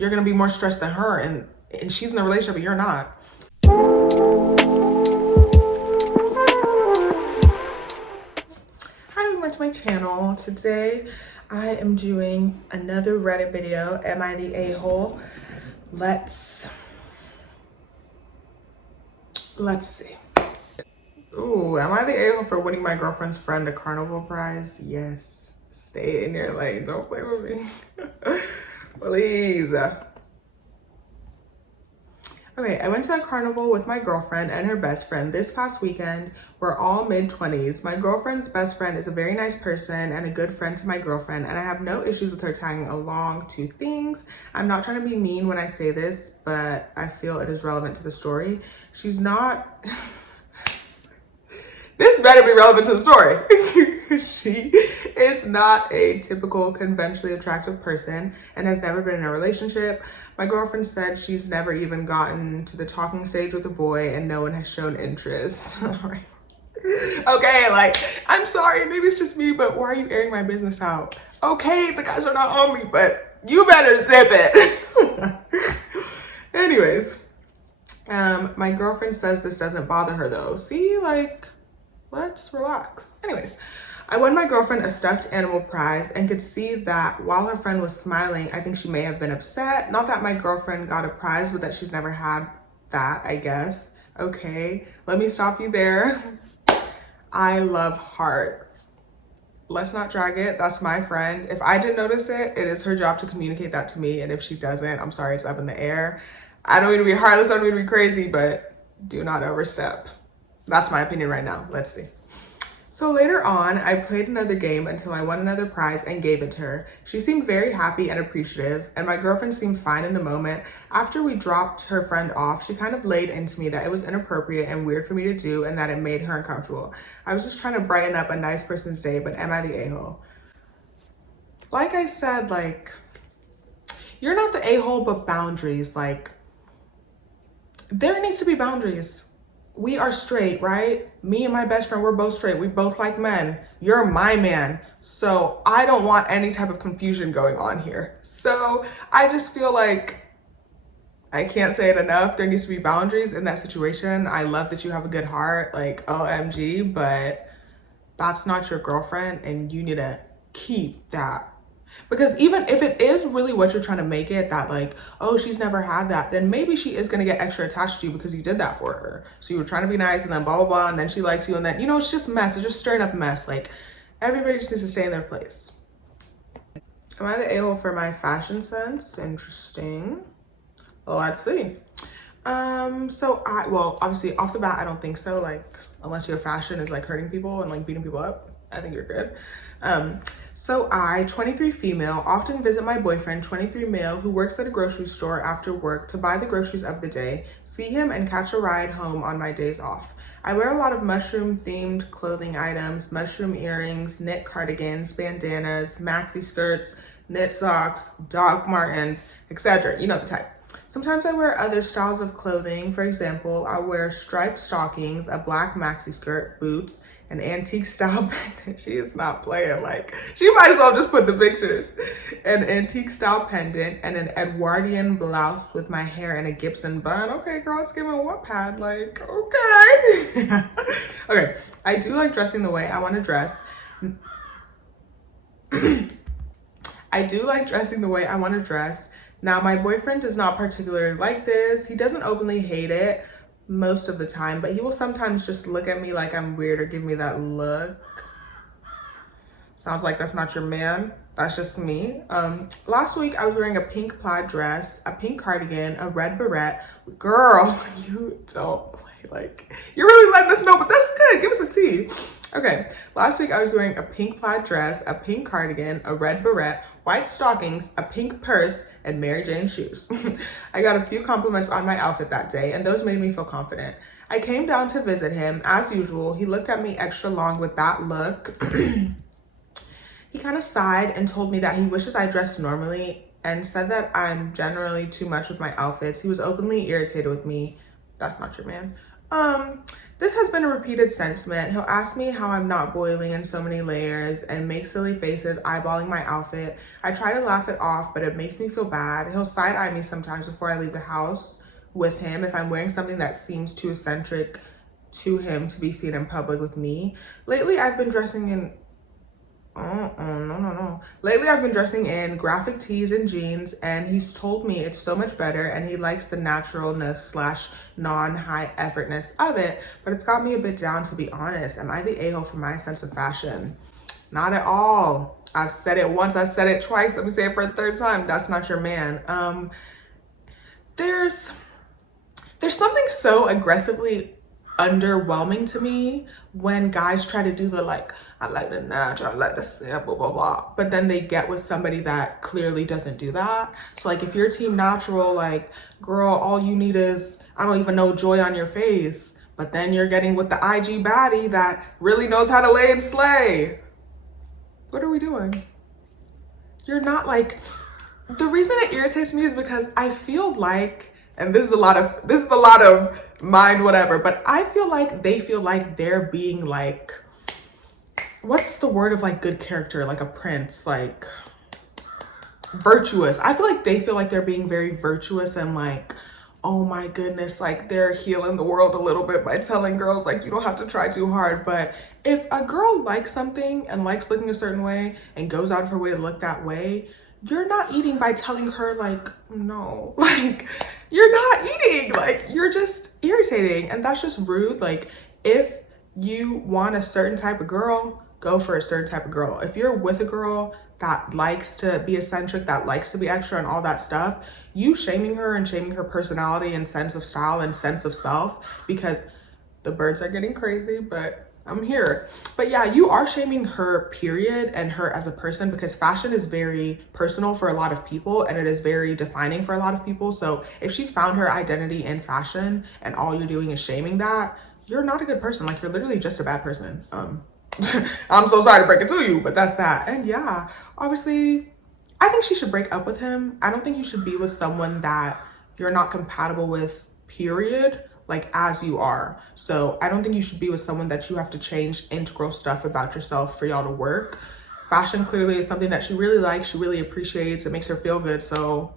you're gonna be more stressed than her, and she's in a relationship and you're not. Hi, welcome to my channel. Today I am doing another Reddit video. Am I the a-hole? Let's see. Ooh, am I the a-hole for winning my girlfriend's friend a carnival prize? Yes. Stay in your lane. Don't play with me. Please. Okay, I went to a carnival with my girlfriend and her best friend this past weekend. We're all mid-20s. My girlfriend's best friend is a very nice person and a good friend to my girlfriend, and I have no issues with her tagging along to things. I'm not trying to be mean when I say this, but I feel it is relevant to the story. She's not... This better be relevant to the story. She is not a typical conventionally attractive person and has never been in a relationship. My girlfriend said she's never even gotten to the talking stage with a boy and no one has shown interest. Okay, like, I'm sorry, maybe it's just me, but why are you airing my business out? Okay, the guys are not on me, but you better zip it. Anyways, my girlfriend says this doesn't bother her though. See, like, let's relax. Anyways, I won my girlfriend a stuffed animal prize and could see that while her friend was smiling, I think she may have been upset. Not that my girlfriend got a prize, but that she's never had that, I guess. Okay, let me stop you there. I love heart. Let's not drag it. That's my friend. If I didn't notice it, it is her job to communicate that to me. And if she doesn't, I'm sorry, it's up in the air. I don't mean to be heartless, I don't mean to be crazy, but do not overstep. That's my opinion right now. Let's see. So later on, I played another game until I won another prize and gave it to her. She seemed very happy and appreciative, and my girlfriend seemed fine in the moment. After we dropped her friend off, she kind of laid into me that it was inappropriate and weird for me to do and that it made her uncomfortable. I was just trying to brighten up a nice person's day, but am I the a-hole? Like I said, like, you're not the a-hole, but boundaries. Like, there needs to be boundaries. We are straight, right? Me and my best friend, we're both straight. We both like men. You're my man. So I don't want any type of confusion going on here. So I just feel like I can't say it enough. There needs to be boundaries in that situation. I love that you have a good heart, like OMG, but that's not your girlfriend and you need to keep that. Because even if it is really what you're trying to make it, that like, oh, she's never had that, then maybe she is going to get extra attached to you because you did that for her. So you were trying to be nice and then blah, blah, blah. And then she likes you. And then, you know, it's just mess. It's just stirring up mess. Like, everybody just needs to stay in their place. Am I the a-hole for my fashion sense? Interesting. Well, let's see. Well, obviously off the bat, I don't think so. Like, unless your fashion is like hurting people and like beating people up, I think you're good. So I, 23 female, often visit my boyfriend, 23 male, who works at a grocery store after work to buy the groceries of the day, see him and catch a ride home on my days off. I wear a lot of mushroom themed clothing items, mushroom earrings, knit cardigans, bandanas, maxi skirts, knit socks, Doc Martens, etc. You know the type. Sometimes I wear other styles of clothing. For example, I'll wear striped stockings, a black maxi skirt, boots, an antique style pendant. She is not playing, like, she might as well just put the pictures. An antique style pendant and an Edwardian blouse with my hair in a Gibson bun. Okay, girl, it's giving a Wattpad, like, okay. Okay, I do like dressing the way I want to dress. I do like dressing the way I want to dress. Now, my boyfriend does not particularly like this. He doesn't openly hate it most of the time, but he will sometimes just look at me like I'm weird or give me that look. Sounds like that's not your man. That's just me. Last week I was wearing a pink plaid dress, a pink cardigan, a red beret. Girl, you don't play. Like, you're really letting us know, but that's good. Give us a tea. Okay, last week I was wearing a pink plaid dress, a pink cardigan, a red beret, white stockings, a pink purse, and Mary Jane shoes. I got a few compliments on my outfit that day, and those made me feel confident. I came down to visit him. As usual, he looked at me extra long with that look. He kind of sighed and told me that he wishes I dressed normally and said that I'm generally too much with my outfits. He was openly irritated with me. That's not your man. Um, this has been a repeated sentiment. He'll ask me how I'm not boiling in so many layers and make silly faces eyeballing my outfit. I try to laugh it off, but it makes me feel bad. He'll side eye me sometimes before I leave the house with him if I'm wearing something that seems too eccentric to him to be seen in public with me. Lately, I've been dressing in no. Lately, I've been dressing in graphic tees and jeans, and he's told me it's so much better, and he likes the naturalness slash non-high effortness of it, but it's got me a bit down, to be honest. Am I the a-hole for my sense of fashion? Not at all. I've said it once, I said it twice, let me say it for a third time. That's not your man. There's something so aggressively underwhelming to me when guys try to do the like, I like the natural, I like the simple, blah, blah, but then they get with somebody that clearly doesn't do that. So like if you're team natural, like girl, all you need is, I don't even know, joy on your face, but then you're getting with the IG baddie that really knows how to lay and slay. What are we doing? You're not like, the reason it irritates me is because I feel like, and this is a lot of mind whatever, but I feel like they feel like they're being like, what's the word of like good character, like a prince, like virtuous. I feel like they feel like they're being very virtuous and like, oh my goodness, like they're healing the world a little bit by telling girls like you don't have to try too hard. But if a girl likes something and likes looking a certain way and goes out of her way to look that way, you're not eating by telling her like, no, like you're not eating, like you're just irritating, and that's just rude. Like if you want a certain type of girl, go for a certain type of girl. If you're with a girl that likes to be eccentric, that likes to be extra and all that stuff, you shaming her and shaming her personality and sense of style and sense of self, because the birds are getting crazy, but I'm here. But yeah, you are shaming her period and her as a person, because fashion is very personal for a lot of people and it is very defining for a lot of people. So if she's found her identity in fashion and all you're doing is shaming that, you're not a good person. Like you're literally just a bad person. I'm so sorry to break it to you, but that's that. And yeah, obviously I think she should break up with him. I don't think you should be with someone that you're not compatible with, period, like as you are. So I don't think you should be with someone that you have to change integral stuff about yourself for y'all to work. Fashion clearly is something that she really likes, she really appreciates, it makes her feel good. So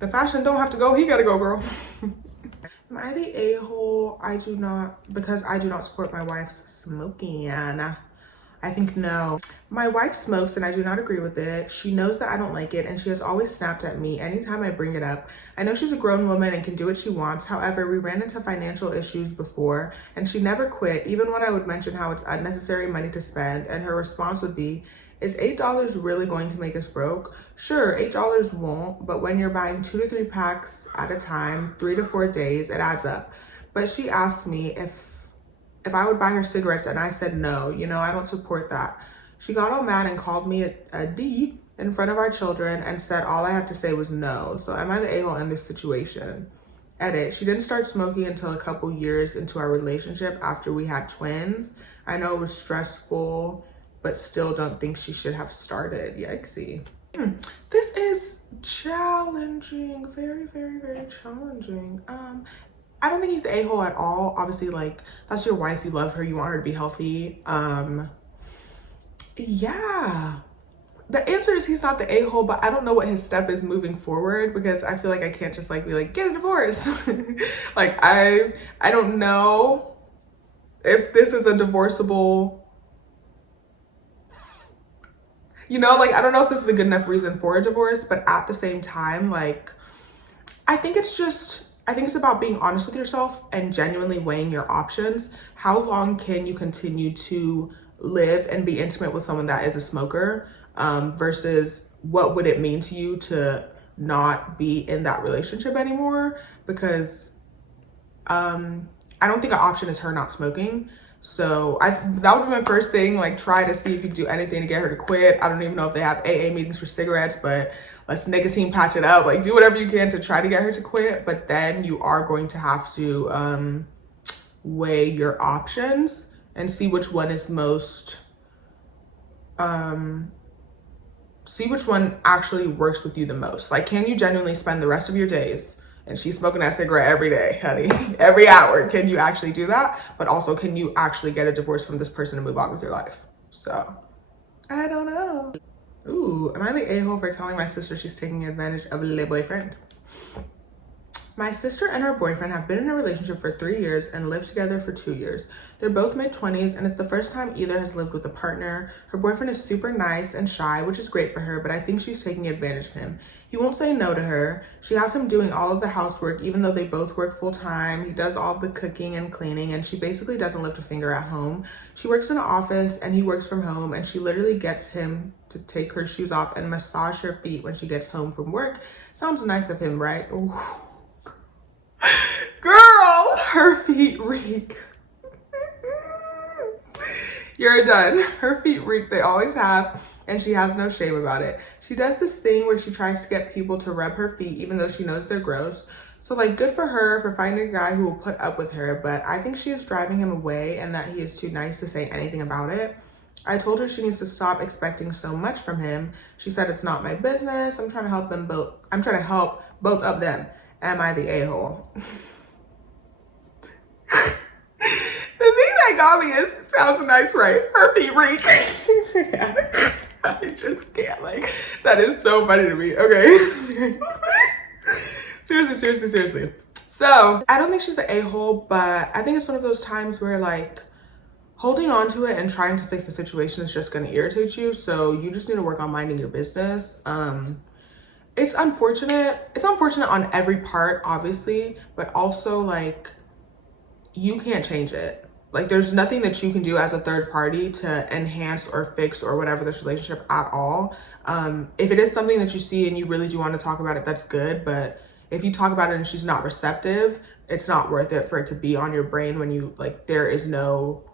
the fashion don't have to go, he gotta go, girl. Am I the a-hole? I do not, because I do not support my wife's smoking. I think no. My wife smokes and I do not agree with it. She knows that I don't like it and she has always snapped at me anytime I bring it up. I know she's a grown woman and can do what she wants. However, we ran into financial issues before and she never quit, even when I would mention how it's unnecessary money to spend, and her response would be, is $8 really going to make us broke? Sure, $8 won't, but when you're buying 2 to 3 packs at a time, 3 to 4 days, it adds up. But she asked me if I would buy her cigarettes and I said no, you know, I don't support that. She got all mad and called me a D in front of our children and said all I had to say was no. So am I the a-hole in this situation? Edit, she didn't start smoking until a couple years into our relationship after we had twins. I know it was stressful, but still don't think she should have started. Yikesy. This is challenging, very, very, very challenging. I don't think he's the a-hole at all. Obviously, like, that's your wife, you love her, you want her to be healthy. Yeah. The answer is he's not the a-hole, but I don't know what his step is moving forward, because I feel like I can't just like be like, get a divorce. Like, I don't know if this is a divorceable, you know, like, I don't know if this is a good enough reason for a divorce, but at the same time, like, I think it's about being honest with yourself and genuinely weighing your options. How long can you continue to live and be intimate with someone that is a smoker, versus what would it mean to you to not be in that relationship anymore? Because I don't think an option is her not smoking. So that would be my first thing, like try to see if you can do anything to get her to quit. I don't even know if they have AA meetings for cigarettes, but let's nicotine patch it up. Like do whatever you can to try to get her to quit. But then you are going to have to weigh your options and see which one is most, see which one actually works with you the most. Like, can you genuinely spend the rest of your days and she's smoking that cigarette every day, honey, every hour. Can you actually do that? But also, can you actually get a divorce from this person and move on with your life? So, I don't know. Ooh, am I the a-hole for telling my sister she's taking advantage of a boyfriend? My sister and her boyfriend have been in a relationship for 3 years and lived together for 2 years. They're both mid-20s and it's the first time either has lived with a partner. Her boyfriend is super nice and shy, which is great for her, but I think she's taking advantage of him. He won't say no to her. She has him doing all of the housework, even though they both work full time. He does all of the cooking and cleaning, and she basically doesn't lift a finger at home. She works in an office and he works from home, and she literally gets him to take her shoes off and massage her feet when she gets home from work. Sounds nice of him, right? Ooh. Girl, her feet reek. You're done. Her feet reek. They always have, and she has no shame about it. She does this thing where she tries to get people to rub her feet even though she knows they're gross. So like, good for her for finding a guy who will put up with her, but I think she is driving him away and that he is too nice to say anything about it. I told her she needs to stop expecting so much from him. She said it's not my business. I'm trying to help them both. I'm trying to help both of them. Am I the a-hole? The thing that got me is, sounds nice, right? Her feet reek. I just can't, like, that is so funny to me. Okay. Seriously. So, I don't think she's an a-hole, but I think it's one of those times where, like, holding on to it and trying to fix the situation is just going to irritate you. So, you just need to work on minding your business. It's unfortunate. It's unfortunate on every part, obviously, but also, like, you can't change it. Like, there's nothing that you can do as a third party to enhance or fix or whatever this relationship at all. If it is something that you see and you really do want to talk about it, that's good. But if you talk about it and she's not receptive, it's not worth it for it to be on your brain when you, like, there's no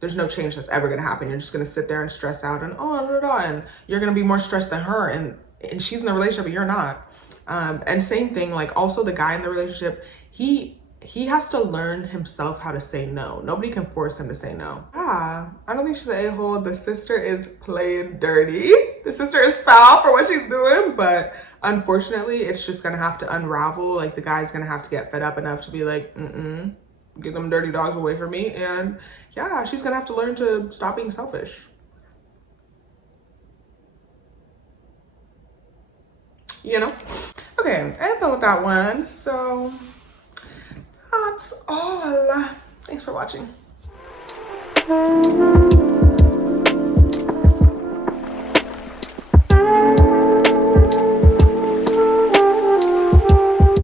change that's ever going to happen. You're just going to sit there and stress out and and you're going to be more stressed than her. And she's in a relationship, but you're not. And same thing, like, also the guy in the relationship, he has to learn himself how to say no. Nobody can force him to say no. I don't think she's an a-hole. The sister is playing dirty. The sister is foul for what she's doing, but unfortunately, it's just gonna have to unravel. Like, the guy's gonna have to get fed up enough to be like, get them dirty dogs away from me. And yeah, she's gonna have to learn to stop being selfish. You know? Okay, I had fun with that one. So that's all. Thanks for watching.